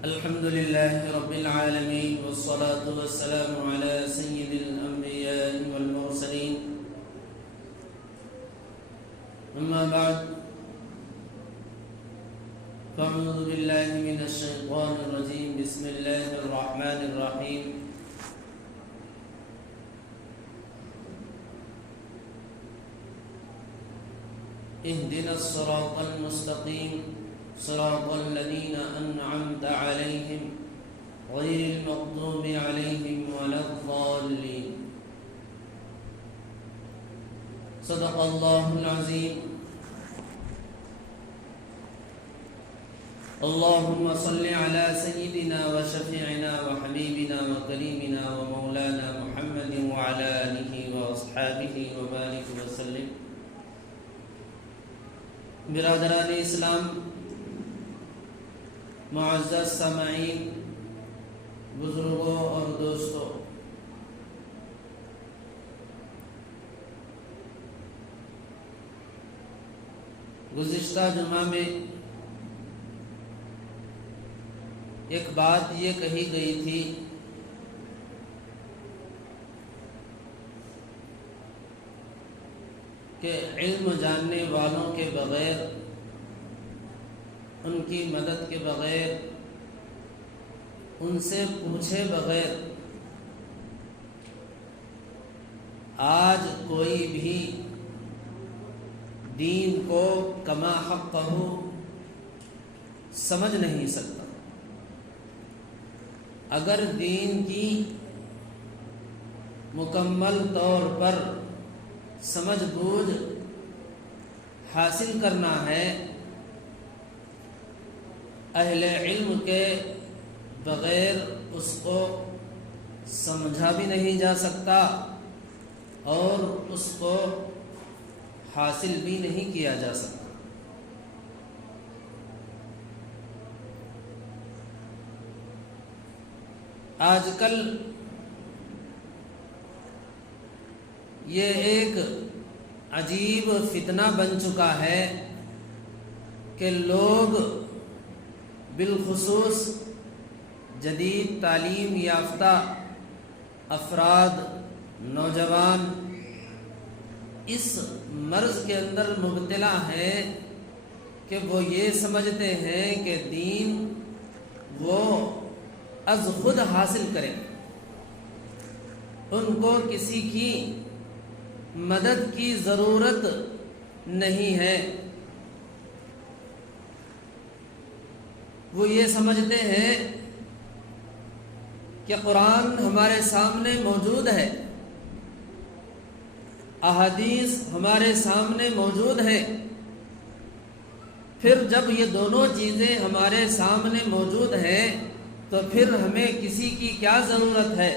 الحمد لله رب العالمين والصلاة والسلام على سيد الأنبياء والمرسلين أما بعد فأعوذ بالله من الشيطان الرجيم بسم الله الرحمن الرحيم اهدنا الصراط المستقيم صراط الذين أنعمت عليهم غير المغضوب عليهم ولا الضالين صدق الله العظيم اللهم صل على سيدنا وشفيعنا وحبيبنا وكريمنا ومولانا محمد وعلى آله وأصحابه وبارك وسلم. برادران اسلام، معزز سامعین، بزرگوں اور دوستوں، گزشتہ جمعہ میں ایک بات یہ کہی گئی تھی کہ علم جاننے والوں کے بغیر، ان کی مدد کے بغیر، ان سے پوچھے بغیر آج کوئی بھی دین کو کما حقہ سمجھ نہیں سکتا. اگر دین کی مکمل طور پر سمجھ بوجھ حاصل کرنا ہے، اہل علم کے بغیر اس کو سمجھا بھی نہیں جا سکتا اور اس کو حاصل بھی نہیں کیا جا سکتا. آج کل یہ ایک عجیب فتنہ بن چکا ہے کہ لوگ بالخصوص جدید تعلیم یافتہ افراد، نوجوان اس مرض کے اندر مبتلا ہیں کہ وہ یہ سمجھتے ہیں کہ دین وہ از خود حاصل کریں، ان کو کسی کی مدد کی ضرورت نہیں ہے. وہ یہ سمجھتے ہیں کہ قرآن ہمارے سامنے موجود ہے، احادیث ہمارے سامنے موجود ہے، پھر جب یہ دونوں چیزیں ہمارے سامنے موجود ہیں تو پھر ہمیں کسی کی کیا ضرورت ہے؟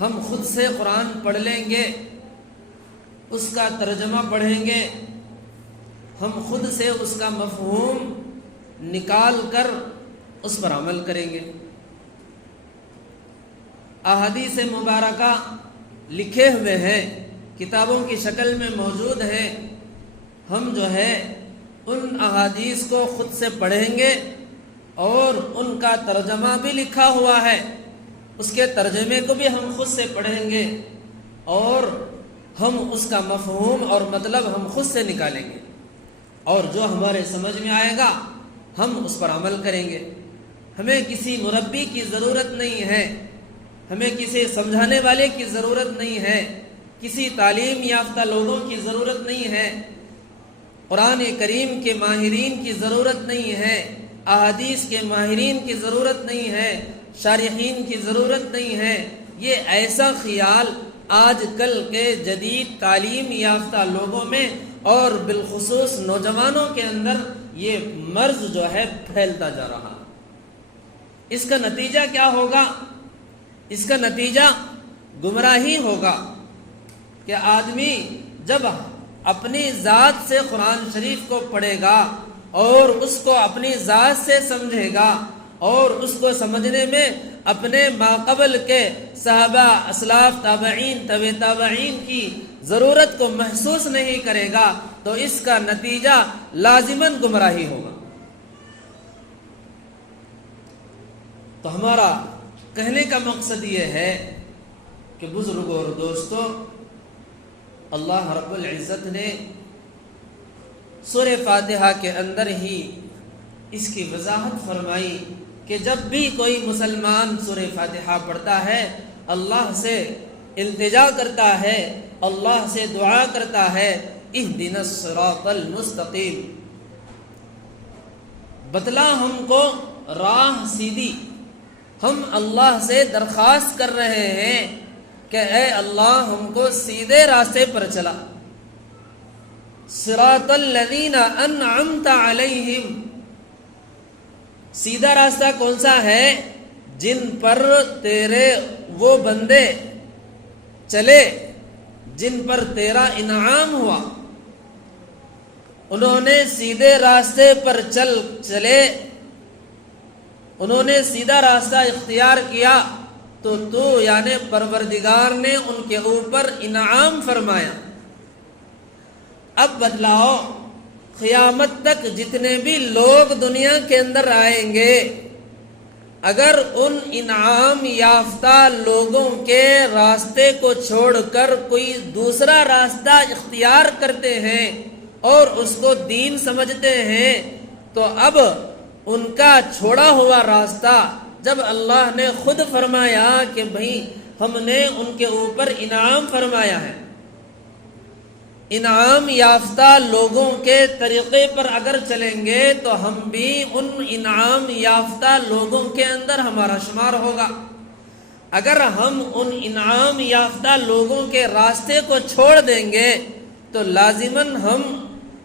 ہم خود سے قرآن پڑھ لیں گے، اس کا ترجمہ پڑھیں گے، ہم خود سے اس کا مفہوم نکال کر اس پر عمل کریں گے. احادیث مبارکہ لکھے ہوئے ہیں، کتابوں کی شکل میں موجود ہیں، ہم جو ہے ان احادیث کو خود سے پڑھیں گے اور ان کا ترجمہ بھی لکھا ہوا ہے، اس کے ترجمے کو بھی ہم خود سے پڑھیں گے اور ہم اس کا مفہوم اور مطلب ہم خود سے نکالیں گے، اور جو ہمارے سمجھ میں آئے گا ہم اس پر عمل کریں گے. ہمیں کسی مربی کی ضرورت نہیں ہے، ہمیں کسی سمجھانے والے کی ضرورت نہیں ہے، کسی تعلیم یافتہ لوگوں کی ضرورت نہیں ہے، قرآن کریم کے ماہرین کی ضرورت نہیں ہے، احادیث کے ماہرین کی ضرورت نہیں ہے، شارحین کی ضرورت نہیں ہے. یہ ایسا خیال آج کل کے جدید تعلیم یافتہ لوگوں میں اور بالخصوص نوجوانوں کے اندر یہ مرض جو ہے پھیلتا جا رہا ہے. اس کا نتیجہ کیا ہوگا؟ اس کا نتیجہ گمراہی ہوگا کہ آدمی جب اپنی ذات سے قرآن شریف کو پڑھے گا اور اس کو اپنی ذات سے سمجھے گا اور اس کو سمجھنے میں اپنے ماقبل کے صحابہ، اسلاف، تابعین، طبع تابعین کی ضرورت کو محسوس نہیں کرے گا تو اس کا نتیجہ لازماً گمراہی ہوگا. تو ہمارا کہنے کا مقصد یہ ہے کہ بزرگوں اور دوستوں، اللہ رب العزت نے سورہ فاتحہ کے اندر ہی اس کی وضاحت فرمائی کہ جب بھی کوئی مسلمان سورہ فاتحہ پڑھتا ہے، اللہ سے التجا کرتا ہے، اللہ سے دعا کرتا ہے، اہدنا الصراط المستقیم، بتلا ہم کو راہ سیدھی۔ ہم اللہ سے درخواست کر رہے ہیں کہ اے اللہ ہم کو سیدھے راستے پر چلا۔ صراط الذین انعمت علیہم، سیدھا راستہ کون سا ہے؟ جن پر تیرے وہ بندے چلے جن پر تیرا انعام ہوا، انہوں نے سیدھے راستے پر چلے، انہوں نے سیدھا راستہ اختیار کیا، تو یعنی پروردگار نے ان کے اوپر انعام فرمایا۔ اب بتلاؤ، قیامت تک جتنے بھی لوگ دنیا کے اندر آئیں گے، اگر ان انعام یافتہ لوگوں کے راستے کو چھوڑ کر کوئی دوسرا راستہ اختیار کرتے ہیں اور اس کو دین سمجھتے ہیں، تو اب ان کا چھوڑا ہوا راستہ جب اللہ نے خود فرمایا کہ بھئی ہم نے ان کے اوپر انعام فرمایا ہے، انعام یافتہ لوگوں کے طریقے پر اگر چلیں گے تو ہم بھی ان انعام یافتہ لوگوں کے اندر ہمارا شمار ہوگا۔ اگر ہم ان انعام یافتہ لوگوں کے راستے کو چھوڑ دیں گے تو لازماً ہم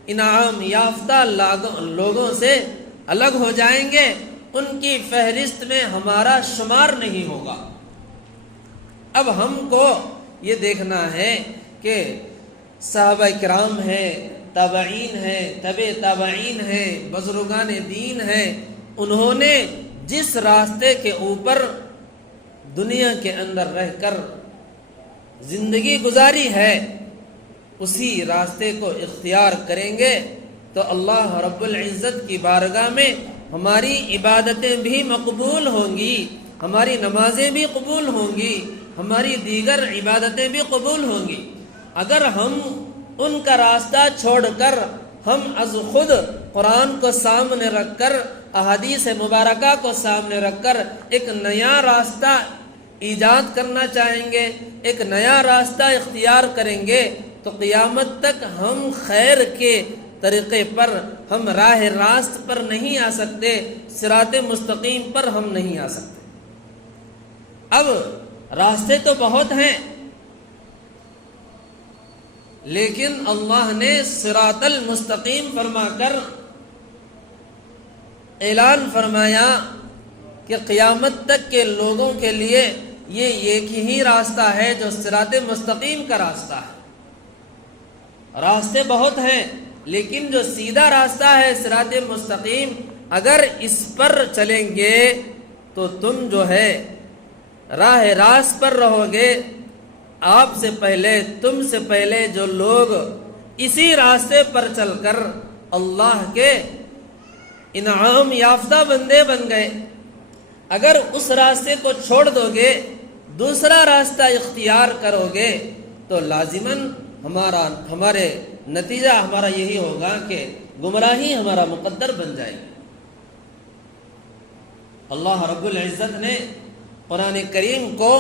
انعام یافتہ لوگوں سے الگ ہو جائیں گے، ان کی فہرست میں ہمارا شمار نہیں ہوگا۔ اب ہم کو یہ دیکھنا ہے کہ صحابہ کرام ہیں، تابعین ہیں، تبع تابعین ہیں، بزرگان دین ہیں، انہوں نے جس راستے کے اوپر دنیا کے اندر رہ کر زندگی گزاری ہے، اسی راستے کو اختیار کریں گے تو اللہ رب العزت کی بارگاہ میں ہماری عبادتیں بھی مقبول ہوں گی، ہماری نمازیں بھی قبول ہوں گی، ہماری دیگر عبادتیں بھی قبول ہوں گی۔ اگر ہم ان کا راستہ چھوڑ کر ہم از خود قرآن کو سامنے رکھ کر، احادیث مبارکہ کو سامنے رکھ کر ایک نیا راستہ ایجاد کرنا چاہیں گے، ایک نیا راستہ اختیار کریں گے، تو قیامت تک ہم خیر کے طریقے پر، ہم راہ راست پر نہیں آ سکتے، صراط مستقیم پر ہم نہیں آ سکتے۔ اب راستے تو بہت ہیں، لیکن اللہ نے صراط المستقیم فرما کر اعلان فرمایا کہ قیامت تک کے لوگوں کے لیے یہ ایک ہی راستہ ہے جو صراط مستقیم کا راستہ ہے۔ راستے بہت ہیں، لیکن جو سیدھا راستہ ہے صراط مستقیم، اگر اس پر چلیں گے تو تم جو ہے راہ راست پر رہو گے۔ آپ سے پہلے، تم سے پہلے جو لوگ اسی راستے پر چل کر اللہ کے انعام یافتہ بندے بن گئے، اگر اس راستے کو چھوڑ دو گے، دوسرا راستہ اختیار کرو گے، تو لازماً ہمارے نتیجہ ہمارا یہی ہوگا کہ گمراہی ہمارا مقدر بن جائے گی۔ اللہ رب العزت نے قرآن کریم کو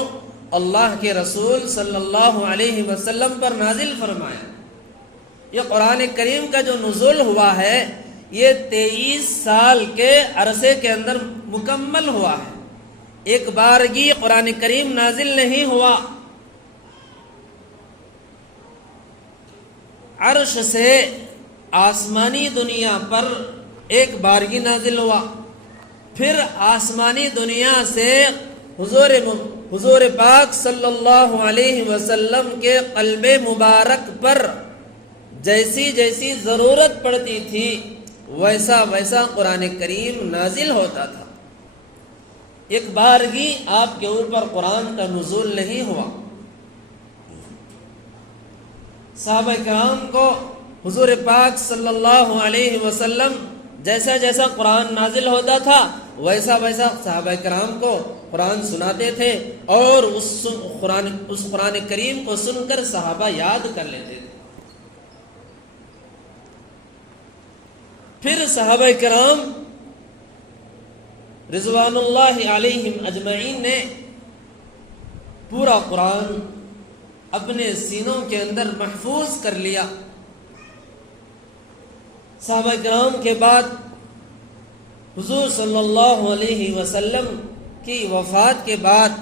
اللہ کے رسول صلی اللہ علیہ وسلم پر نازل فرمایا۔ یہ قرآن کریم کا جو نزول ہوا ہے، یہ 23 سال کے عرصے کے اندر مکمل ہوا ہے، ایک بارگی قرآن کریم نازل نہیں ہوا۔ عرش سے آسمانی دنیا پر ایک بارگی نازل ہوا، پھر آسمانی دنیا سے حضور پاک صلی اللہ علیہ وسلم کے قلب مبارک پر جیسی جیسی ضرورت پڑتی تھی ویسا ویسا قرآن کریم نازل ہوتا تھا۔ ایک بارگی آپ کے اوپر قرآن کا نزول نہیں ہوا۔ صحابہ کرام کو حضور پاک صلی اللہ علیہ وسلم جیسا جیسا قرآن نازل ہوتا تھا ویسا ویسا صحابہ کرام کو قرآن سناتے تھے، اور اس قرآن کریم کو سن کر صحابہ یاد کر لیتے تھے۔ پھر صحابہ کرام رضوان اللہ علیہم اجمعین نے پورا قرآن اپنے سینوں کے اندر محفوظ کر لیا۔ صحابہ کرام کے بعد حضور صلی اللہ علیہ وسلم کی وفات کے بعد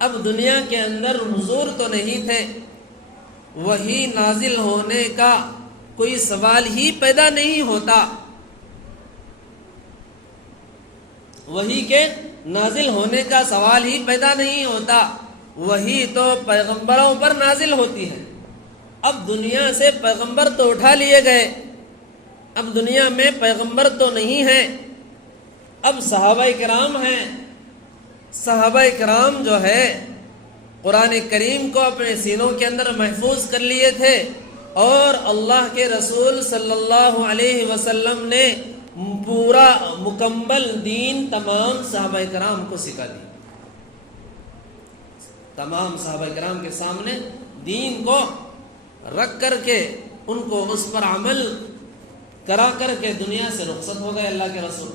اب دنیا کے اندر حضور تو نہیں تھے، وحی نازل ہونے کا کوئی سوال ہی پیدا نہیں ہوتا، وحی کے نازل ہونے کا سوال ہی پیدا نہیں ہوتا، وحی تو پیغمبروں پر نازل ہوتی ہے۔ اب دنیا سے پیغمبر تو اٹھا لیے گئے، اب دنیا میں پیغمبر تو نہیں ہیں، اب صحابہ کرام ہیں۔ صحابہ کرام جو ہے قرآن کریم کو اپنے سینوں کے اندر محفوظ کر لیے تھے، اور اللہ کے رسول صلی اللہ علیہ وسلم نے پورا مکمل دین تمام صحابہ کرام کو سکھا دی۔ تمام صحابہ کرام کے سامنے دین کو رکھ کر کے ان کو اس پر عمل کرا کر کے دنیا سے رخصت ہو گئے اللہ کے رسول۔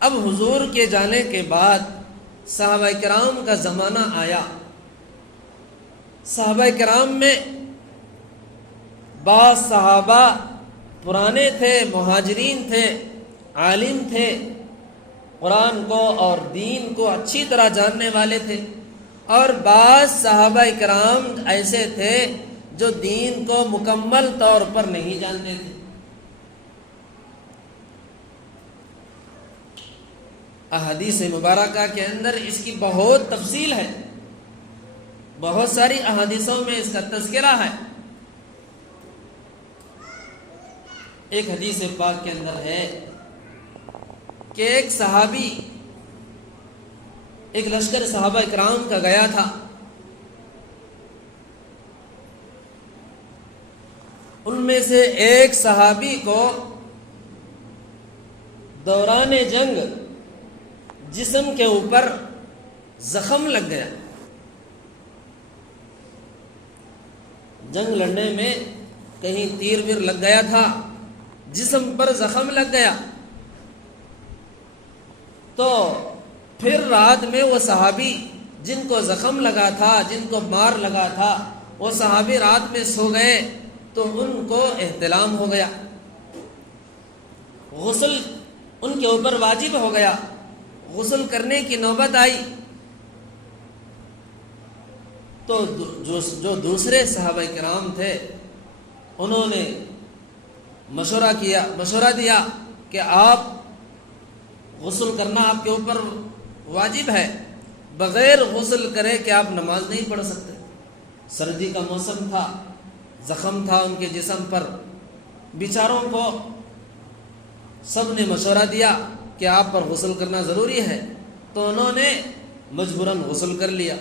اب حضور کے جانے کے بعد صحابہ کرام کا زمانہ آیا۔ صحابہ کرام میں بعض صحابہ پرانے تھے، مہاجرین تھے، عالم تھے، قرآن کو اور دین کو اچھی طرح جاننے والے تھے، اور بعض صحابہ کرام ایسے تھے جو دین کو مکمل طور پر نہیں جانتے تھے۔ احادیث مبارکہ کے اندر اس کی بہت تفصیل ہے، بہت ساری احادیثوں میں اس کا تذکرہ ہے۔ ایک حدیث پاک کے اندر ہے کہ ایک صحابی ایک لشکر صحابہ کرام کا گیا تھا، ان میں سے ایک صحابی کو دوران جنگ جسم کے اوپر زخم لگ گیا۔ جنگ لڑنے میں کہیں تیر ویر لگ گیا تھا، جسم پر زخم لگ گیا، تو پھر رات میں وہ صحابی جن کو زخم لگا تھا، جن کو مار لگا تھا، وہ صحابی رات میں سو گئے تو ان کو احتلام ہو گیا، غسل ان کے اوپر واجب ہو گیا، غسل کرنے کی نوبت آئی تو جو دوسرے صحابہ کرام تھے انہوں نے مشورہ دیا کہ آپ غسل کرنا آپ کے اوپر واجب ہے، بغیر غسل کرے کہ آپ نماز نہیں پڑھ سکتے۔ سردی کا موسم تھا، زخم تھا ان کے جسم پر، بیچاروں کو سب نے مشورہ دیا کہ آپ پر غسل کرنا ضروری ہے، تو انہوں نے مجبوراً غسل کر لیا۔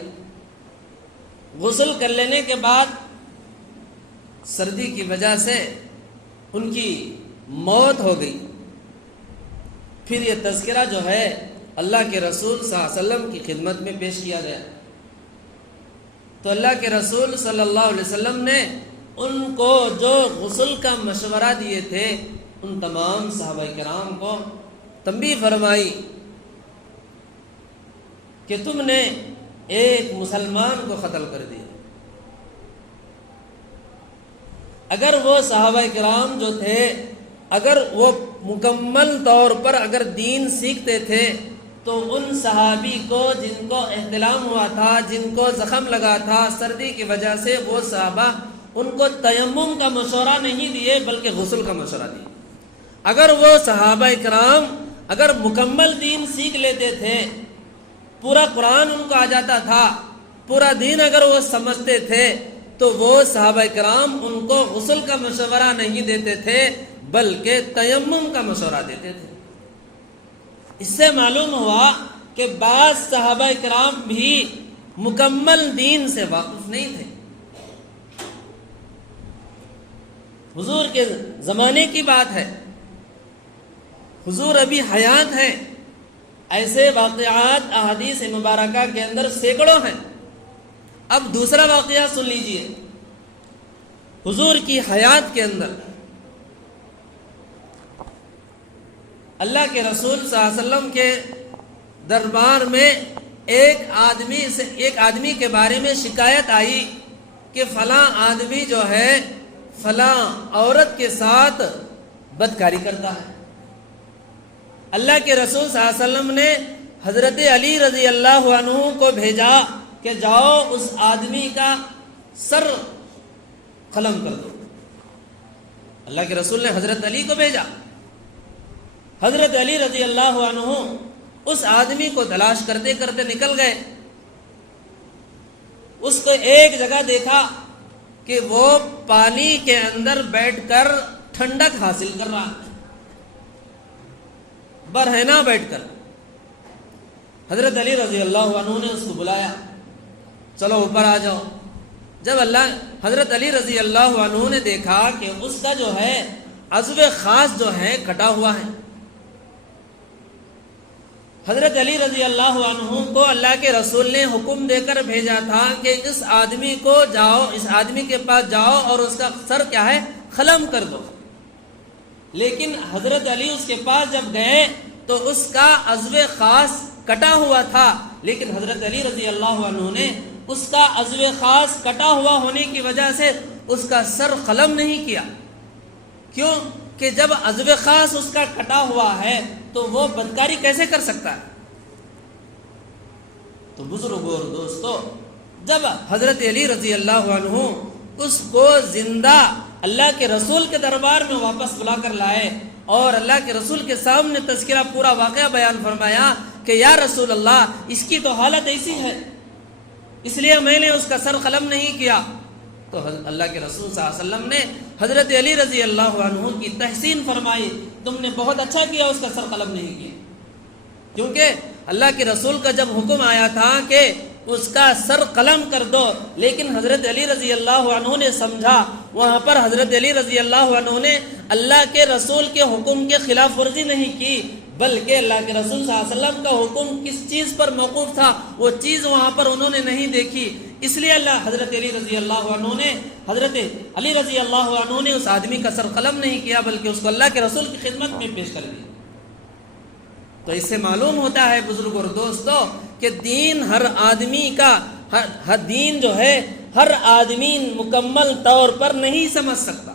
غسل کر لینے کے بعد سردی کی وجہ سے ان کی موت ہو گئی۔ پھر یہ تذکرہ جو ہے اللہ کے رسول صلی اللہ علیہ وسلم کی خدمت میں پیش کیا گیا، تو اللہ کے رسول صلی اللہ علیہ وسلم نے ان کو جو غسل کا مشورہ دیے تھے ان تمام صحابہ کرام کو تنبیہ فرمائی کہ تم نے ایک مسلمان کو قتل کر دیا۔ اگر وہ صحابہ کرام جو تھے اگر وہ مکمل طور پر اگر دین سیکھتے تھے تو ان صحابی کو جن کو احتلام ہوا تھا، جن کو زخم لگا تھا سردی کی وجہ سے، وہ صحابہ ان کو تیمم کا مشورہ نہیں دیے بلکہ غسل کا مشورہ دیے۔ اگر وہ صحابہ کرام اگر مکمل دین سیکھ لیتے تھے، پورا قرآن ان کو آ جاتا تھا، پورا دین اگر وہ سمجھتے تھے، تو وہ صحابہ کرام ان کو غسل کا مشورہ نہیں دیتے تھے بلکہ تیمم کا مشورہ دیتے تھے۔ اس سے معلوم ہوا کہ بعض صحابہ کرام بھی مکمل دین سے واقف نہیں تھے۔ حضور کے زمانے کی بات ہے، حضور ابھی حیات ہیں، ایسے واقعات احادیث مبارکہ کے اندر سینکڑوں ہیں۔ اب دوسرا واقعہ سن لیجئے، حضور کی حیات کے اندر اللہ کے رسول صلی اللہ علیہ وسلم کے دربار میں ایک آدمی کے بارے میں شکایت آئی کہ فلاں آدمی جو ہے فلاں عورت کے ساتھ بدکاری کرتا ہے۔ اللہ کے رسول صلی اللہ علیہ وسلم نے حضرت علی رضی اللہ عنہ کو بھیجا کہ جاؤ اس آدمی کا سر قلم کر دو۔ اللہ کے رسول نے حضرت علی کو بھیجا، حضرت علی رضی اللہ عنہ اس آدمی کو تلاش کرتے کرتے نکل گئے، اس کو ایک جگہ دیکھا کہ وہ پانی کے اندر بیٹھ کر ٹھنڈک حاصل کر رہا ہے، برہنہ بیٹھ کر۔ حضرت علی رضی اللہ عنہ نے اس کو بلایا، چلو اوپر آ جاؤ۔ جب حضرت علی رضی اللہ عنہ نے دیکھا کہ اس کا جو ہے عضو خاص جو ہے کٹا ہوا ہے، حضرت علی رضی اللہ عنہ کو اللہ کے رسول نے حکم دے کر بھیجا تھا کہ اس آدمی کو جاؤ، اس آدمی کے پاس جاؤ اور اس کا سر کیا ہے قلم کر دو۔ لیکن حضرت علی اس کے پاس جب گئے تو اس کا عضو خاص کٹا ہوا تھا، لیکن حضرت علی رضی اللہ عنہ نے اس کا عضو خاص کٹا ہوا ہونے کی وجہ سے اس کا سر قلم نہیں کیا۔ کیوں کہ جب عضو خاص اس کا کٹا ہوا ہے تو وہ بدکاری کیسے کر سکتا ہے؟ تو بزرگوں اور دوستو، جب حضرت علی رضی اللہ عنہ اس کو زندہ اللہ کے رسول کے دربار میں واپس بلا کر لائے اور اللہ کے رسول کے سامنے تذکرہ پورا واقعہ بیان فرمایا کہ یا رسول اللہ، اس کی تو حالت ایسی ہے، اس لیے میں نے اس کا سر قلم نہیں کیا۔ تو اللہ کے رسول صلی اللہ علیہ وسلم نے حضرت علی رضی اللہ عنہ کی تحسین فرمائی، تم نے بہت اچھا کیا اس کا سر قلم نہیں کیا، کیونکہ اللہ کے رسول کا جب حکم آیا تھا کہ اس کا سر قلم کر دو، لیکن حضرت علی رضی اللہ عنہ نے سمجھا، وہاں پر حضرت علی رضی اللہ عنہ نے اللہ کے رسول کے حکم کے خلاف ورزی نہیں کی، بلکہ اللہ کے رسول صلی اللہ علیہ وسلم کا حکم کس چیز پر موقوف تھا وہ چیز وہاں پر انہوں نے نہیں دیکھی، اس لیے حضرت علی رضی اللہ عنہ نے اس آدمی کا سر قلم نہیں کیا، بلکہ اس کو اللہ کے رسول کی خدمت میں پیش کر دیا۔ تو اس سے معلوم ہوتا ہے بزرگ اور دوستو کہ دین ہر آدمی کا دین جو ہے ہر آدمی مکمل طور پر نہیں سمجھ سکتا۔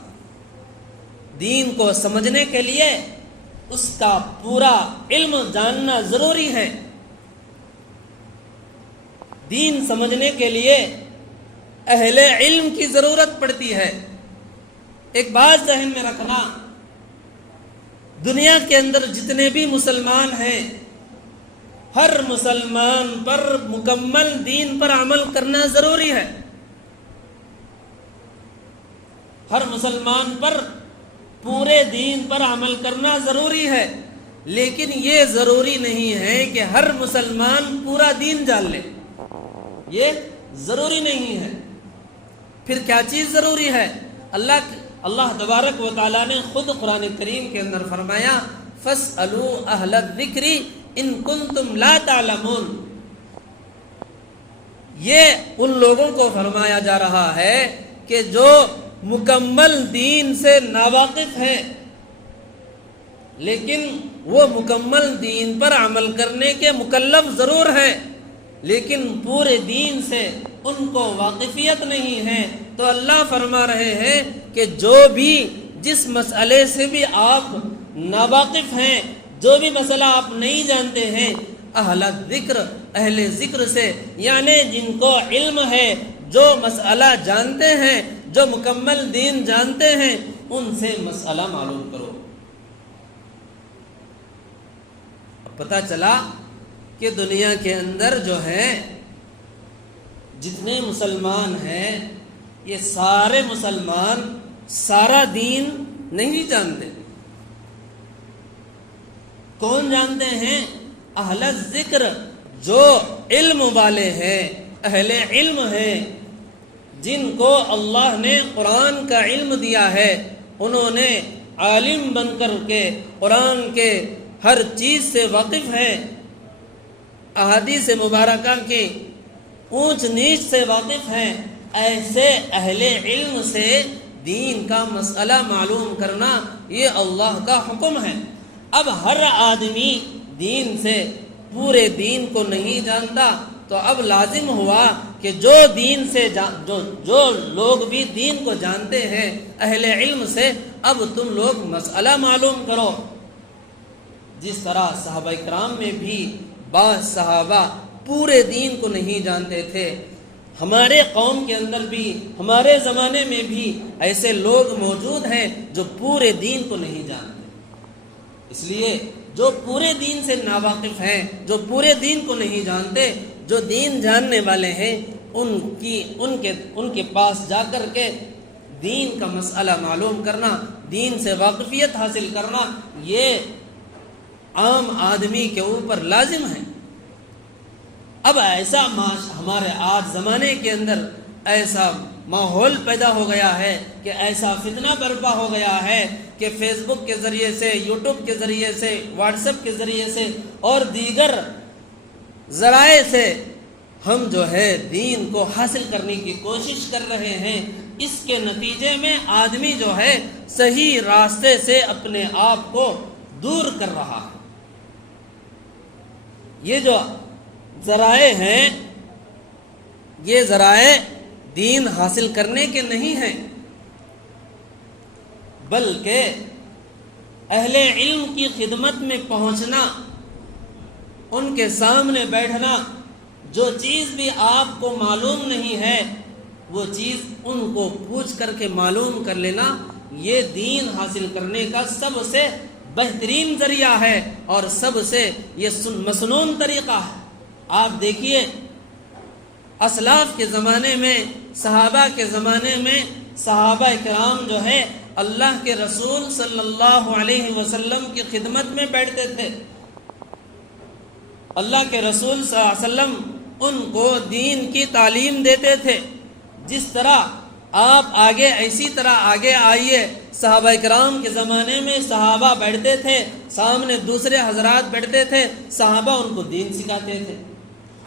دین کو سمجھنے کے لیے اس کا پورا علم جاننا ضروری ہے۔ دین سمجھنے کے لیے اہل علم کی ضرورت پڑتی ہے۔ ایک بات ذہن میں رکھنا، دنیا کے اندر جتنے بھی مسلمان ہیں، ہر مسلمان پر مکمل دین پر عمل کرنا ضروری ہے۔ ہر مسلمان پر پورے دین پر عمل کرنا ضروری ہے، لیکن یہ ضروری نہیں ہے کہ ہر مسلمان پورا دین جان لے، یہ ضروری نہیں ہے۔ پھر کیا چیز ضروری ہے؟ اللہ تبارک و تعالیٰ نے خود قرآن کریم کے اندر فرمایا فَاسْأَلُوا أَهْلَ الذِّكْرِ إِن كُنتُمْ لَا تَعْلَمُونَ۔ یہ ان لوگوں کو فرمایا جا رہا ہے کہ جو مکمل دین سے ناواقف ہے، لیکن وہ مکمل دین پر عمل کرنے کے مکلف ضرور ہیں، لیکن پورے دین سے ان کو واقفیت نہیں ہے۔ تو اللہ فرما رہے ہیں کہ جو بھی جس مسئلے سے بھی آپ ناواقف ہیں، جو بھی مسئلہ آپ نہیں جانتے ہیں، اہل ذکر سے، یعنی جن کو علم ہے، جو مسئلہ جانتے ہیں، جو مکمل دین جانتے ہیں، ان سے مسئلہ معلوم کرو۔ پتہ چلا کہ دنیا کے اندر جو ہے جتنے مسلمان ہیں، یہ سارے مسلمان سارا دین نہیں جانتے۔ کون جانتے ہیں؟ اہل ذکر، جو علم والے ہیں، اہل علم ہیں، جن کو اللہ نے قرآن کا علم دیا ہے، انہوں نے عالم بن کر کے قرآن کے ہر چیز سے واقف ہیں، احادیث مبارکہ کی اونچ نیچ سے واقف ہیں، ایسے اہل علم سے دین کا مسئلہ معلوم کرنا یہ اللہ کا حکم ہے۔ اب ہر آدمی دین سے پورے دین کو نہیں جانتا، تو اب لازم ہوا کہ جو دین سے جو لوگ بھی دین کو جانتے ہیں اہل علم سے، اب تم لوگ مسئلہ معلوم کرو۔ جس طرح صحابہ کرام میں بھی بعض صحابہ پورے دین کو نہیں جانتے تھے، ہمارے قوم کے اندر بھی، ہمارے زمانے میں بھی ایسے لوگ موجود ہیں جو پورے دین کو نہیں جانتے۔ اس لیے جو پورے دین سے ناواقف ہیں، جو پورے دین کو نہیں جانتے، جو دین جاننے والے ہیں، ان کے پاس جا کر کے دین کا مسئلہ معلوم کرنا، دین سے واقفیت حاصل کرنا، یہ عام آدمی کے اوپر لازم ہے۔ اب ایسا ہمارے آج زمانے کے اندر ایسا ماحول پیدا ہو گیا ہے کہ ایسا فتنہ برپا ہو گیا ہے کہ فیس بک کے ذریعے سے، یوٹیوب کے ذریعے سے، واٹس ایپ کے ذریعے سے اور دیگر ذرائع سے ہم جو ہے دین کو حاصل کرنے کی کوشش کر رہے ہیں۔ اس کے نتیجے میں آدمی جو ہے صحیح راستے سے اپنے آپ کو دور کر رہا ہے۔ یہ جو ذرائع ہیں، یہ ذرائع دین حاصل کرنے کے نہیں ہیں، بلکہ اہل علم کی خدمت میں پہنچنا، ان کے سامنے بیٹھنا، جو چیز بھی آپ کو معلوم نہیں ہے وہ چیز ان کو پوچھ کر کے معلوم کر لینا، یہ دین حاصل کرنے کا سب سے بہترین ذریعہ ہے اور سب سے یہ مسنون طریقہ ہے۔ آپ دیکھیے اسلاف کے زمانے میں، صحابہ کے زمانے میں، صحابہ کرام جو ہے اللہ کے رسول صلی اللہ علیہ وسلم کی خدمت میں بیٹھتے تھے۔ اللہ کے رسول صلی اللہ علیہ وسلم ان کو دین کی تعلیم دیتے تھے۔ جس طرح آپ آگے، اسی طرح آگے آئیے، صحابہ کرام کے زمانے میں صحابہ بیٹھتے تھے، سامنے دوسرے حضرات بیٹھتے تھے، صحابہ ان کو دین سکھاتے تھے۔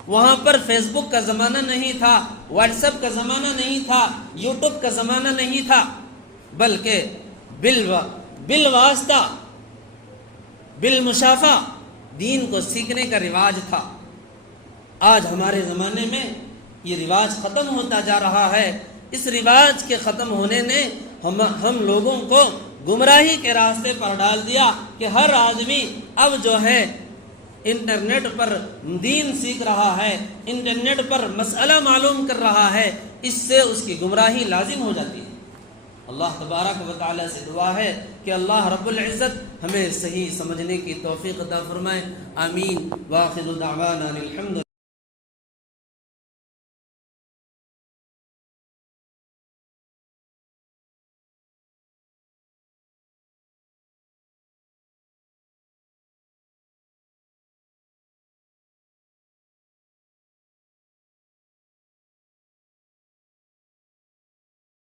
وہاں پر فیس بک کا زمانہ نہیں تھا، واٹس ایپ کا زمانہ نہیں تھا، یوٹیوب کا زمانہ نہیں تھا، بلکہ بالواسطہ، بالمشافہ دین کو سیکھنے کا رواج تھا۔ آج ہمارے زمانے میں یہ رواج ختم ہوتا جا رہا ہے۔ اس رواج کے ختم ہونے نے ہم لوگوں کو گمراہی کے راستے پر ڈال دیا کہ ہر آدمی اب جو ہے انٹرنیٹ پر دین سیکھ رہا ہے، انٹرنیٹ پر مسئلہ معلوم کر رہا ہے، اس سے اس کی گمراہی لازم ہو جاتی ہے۔ اللہ تبارک و تعالی سے دعا ہے کہ اللہ رب العزت ہمیں صحیح سمجھنے کی توفیق عطا فرمائے۔ آمین۔ وآخر دعوانا الحمد